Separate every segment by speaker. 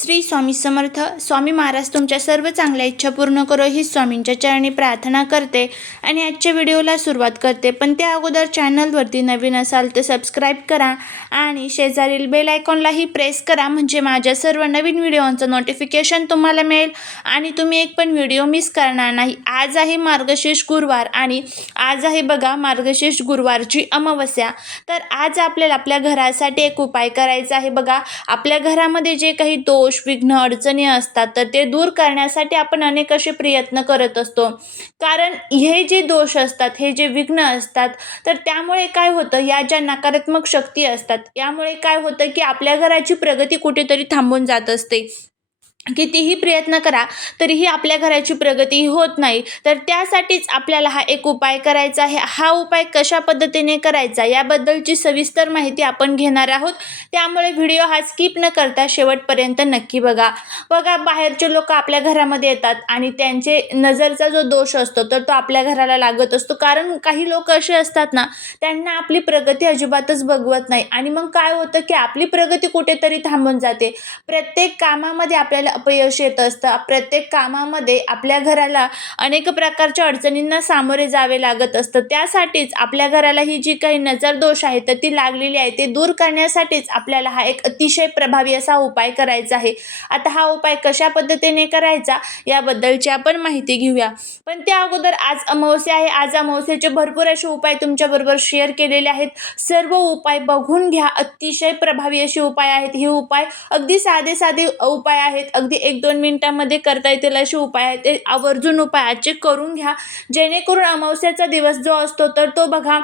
Speaker 1: श्री स्वामी समर्थ. स्वामी महाराज तुमच्या सर्व चांगल्या इच्छा पूर्ण करो ही स्वामींच्या चरणी प्रार्थना करते आणि आजच्या व्हिडिओला सुरुवात करते. पण त्या अगोदर चॅनलवरती नवीन असाल तर सबस्क्राईब करा आणि शेजारील बेल आयकॉनलाही प्रेस करा म्हणजे माझ्या सर्व नवीन व्हिडिओंचं नोटिफिकेशन तुम्हाला मिळेल आणि तुम्ही एक पण व्हिडिओ मिस करणार नाही. आज आहे मार्गशीर्ष गुरुवार आणि आज आहे बघा मार्गशीर्ष गुरुवारची अमावस्या. तर आज आपल्याला आपल्या घरासाठी एक उपाय करायचा आहे बघा. आपल्या घरामध्ये जे काही दोष विघ्न अडचणी असतात तर ते दूर करण्यासाठी आपण अनेक असे प्रयत्न करत असतो. कारण हे जे दोष असतात हे जे विघ्न असतात तर त्यामुळे काय होतं या ज्या नकारात्मक शक्ती असतात यामुळे काय होतं की आपल्या घराची प्रगती कुठेतरी थांबून जात असते. कितीही प्रयत्न करा तरीही आपल्या घराची प्रगती होत नाही. तर त्यासाठीच आपल्याला हा एक उपाय करायचा आहे. हा उपाय कशा पद्धतीने करायचा याबद्दलची सविस्तर माहिती आपण घेणार आहोत. त्यामुळे व्हिडिओ हा स्किप न करता शेवटपर्यंत नक्की बघा. बघा बाहेरचे लोक आपल्या घरामध्ये येतात आणि त्यांचे नजरचा जो दोष असतो तर तो आपल्या घराला लागत असतो. कारण काही लोक असे असतात ना त्यांना आपली प्रगती अजिबातच बघवत नाही. आणि मग काय होतं की आपली प्रगती कुठेतरी थांबून जाते. प्रत्येक कामामध्ये आपल्याला अपयश येत असतं. प्रत्येक कामामध्ये आपल्या घराला अनेक प्रकारच्या अडचणींना सामोरे जावे लागत असतं. त्यासाठीच आपल्या घराला ही जी काही नजर दोष आहे तर ती लागलेली आहे ते दूर करण्यासाठीच आपल्याला हा एक अतिशय प्रभावी असा उपाय करायचा आहे. आता हा उपाय कशा पद्धतीने करायचा याबद्दलची आपण माहिती घेऊया. पण त्या अगोदर आज अमावस्या आहे. आज अमावस्याचे भरपूर असे उपाय तुमच्याबरोबर शेअर केलेले आहेत. सर्व उपाय बघून घ्या. अतिशय प्रभावी असे उपाय आहेत. हे उपाय अगदी साधे साधे उपाय आहेत. अगदी एक दोन मिनटामध्ये करता येतील असे उपाय आहेत. ते आवर्जून उपाय आजचे करून घ्या. जेणेकरून अमावस्याचा दिवस जो असतो तर तो बघा.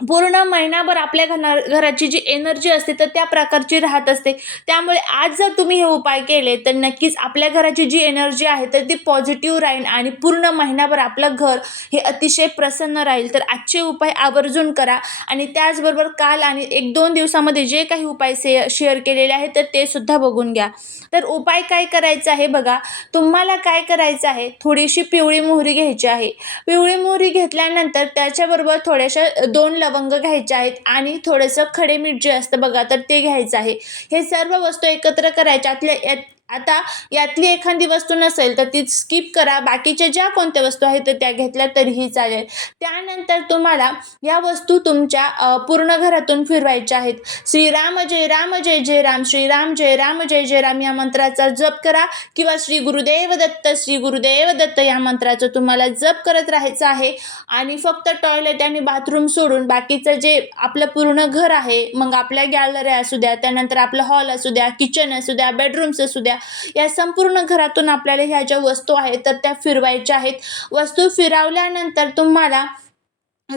Speaker 1: पूर्ण महिनाभर आपल्या घरा घराची जी एनर्जी असते तर त्या प्रकारची राहत असते. त्यामुळे आज जर तुम्ही हे उपाय केले तर नक्कीच आपल्या घराची जी एनर्जी आहे तर ती पॉझिटिव्ह राहील आणि पूर्ण महिनाभर आपलं घर हे अतिशय प्रसन्न राहील. तर आजचे उपाय आवर्जून करा आणि त्याचबरोबर काल आणि एक दोन दिवसामध्ये जे काही उपाय से शेअर केलेले आहेत तर ते सुद्धा बघून घ्या. तर उपाय काय करायचा आहे बघा तुम्हाला काय करायचं आहे थोडीशी पिवळी मोहरी घ्यायची आहे. पिवळी मोहरी घेतल्यानंतर त्याच्याबरोबर थोड्याशा दोन लवंग घ्यायचे आहेत आणि थोडंसं खडे मीठ जे असतं बघा तर ते घ्यायचं आहे. हे सर्व वस्तू एकत्र करायच्या आतल्या यात आता यातली एखादी वस्तू नसेल तर ती स्किप करा. बाकीच्या ज्या कोणत्या वस्तू आहेत तर त्या घेतल्या तरीही चालेल. त्यानंतर तुम्हाला या वस्तू तुमच्या पूर्ण घरातून फिरवायच्या आहेत. श्रीराम जय राम जय जय राम. श्रीराम जय राम जय जय राम या मंत्राचा जप करा. किंवा श्री गुरुदेव दत्त श्री गुरुदेव दत्त या मंत्राचं तुम्हाला जप करत राहायचं आहे. आणि फक्त टॉयलेट आणि बाथरूम सोडून बाकीचं जे आपलं पूर्ण घर आहे मग आपल्या गॅलऱ्या असू द्या त्यानंतर आपलं हॉल असू द्या किचन असू द्या बेडरूम्स असू द्या या संपूर्ण घरातून आपल्याला ह्या ज्या वस्तू आहेत तर त्या फिरवायच्या आहेत. वस्तू फिरवल्यानंतर तुम्हाला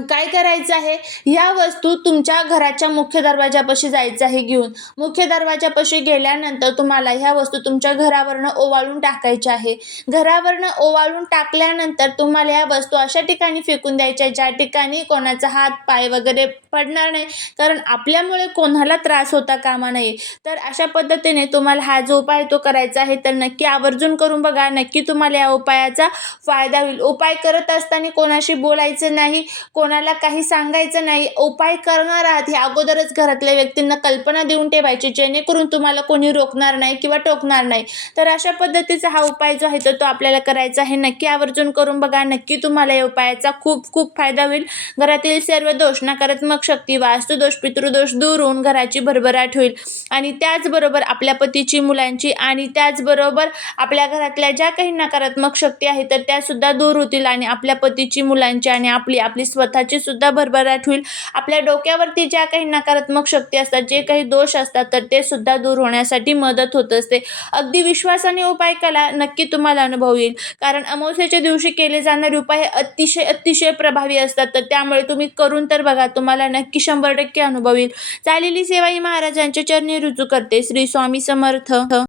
Speaker 1: काय करायचं आहे? या वस्तू तुमच्या घराच्या मुख्य दरवाजापाशी जायचं आहे घेऊन. मुख्य दरवाजापाशी गेल्यानंतर तुम्हाला ह्या वस्तू तुमच्या घरावरनं ओवाळून टाकायच्या आहे. घरावरनं ओवाळून टाकल्यानंतर तुम्हाला ह्या वस्तू अशा ठिकाणी फेकून द्यायच्या ज्या ठिकाणी कोणाचा हात पाय वगैरे पडणार नाही. कारण आपल्यामुळे कोणाला त्रास होता कामा नये. तर अशा पद्धतीने तुम्हाला हा जो उपाय तो करायचा आहे तर नक्की आवर्जून करून बघा. नक्की तुम्हाला या उपायाचा फायदा होईल. उपाय करत असताना कोणाशी बोलायचं नाही कोण कोणाला काही सांगायचं नाही उपाय करणार आहात हे अगोदरच घरातल्या व्यक्तींना कल्पना देऊन ठेवायची जेणेकरून तुम्हाला कोणी रोखणार नाही किंवा टोकणार नाही. तर अशा पद्धतीचा हा उपाय जो आहे तर तो आपल्याला करायचा आहे. नक्की आवर्जून करून बघा. नक्की तुम्हाला या उपायाचा खूप खूप फायदा होईल. घरातील सर्व दोष नकारात्मक शक्ती वास्तुदोष पितृदोष दूर होऊन घराची भरभराट होईल. आणि त्याचबरोबर आपल्या पतीची मुलांची आणि त्याचबरोबर आपल्या घरातल्या ज्या काही नकारात्मक शक्ती आहेत तर त्या सुद्धा दूर होतील. आणि आपल्या पतीची मुलांची आणि आपली आपली स्वतःची सुद्धा भरभराट होईल. आपल्या डोक्यावरती ज्या काही नकारात्मक शक्ती असतात जे काही दोष असतात तर ते सुद्धा दूर होण्यासाठी मदत होत असते. अगदी विश्वासाने उपाय कला नक्की तुम्हाला अनुभव येईल. कारण अमावस्याच्या दिवशी केले जाणारे उपाय हे अतिशय अतिशय प्रभावी असतात. तर त्यामुळे तुम्ही करून तर बघा तुम्हाला नक्की शंभर टक्के अनुभव येईल. चालेली सेवा ही महाराजांच्या चरणी रुजू करते. श्री स्वामी समर्थ.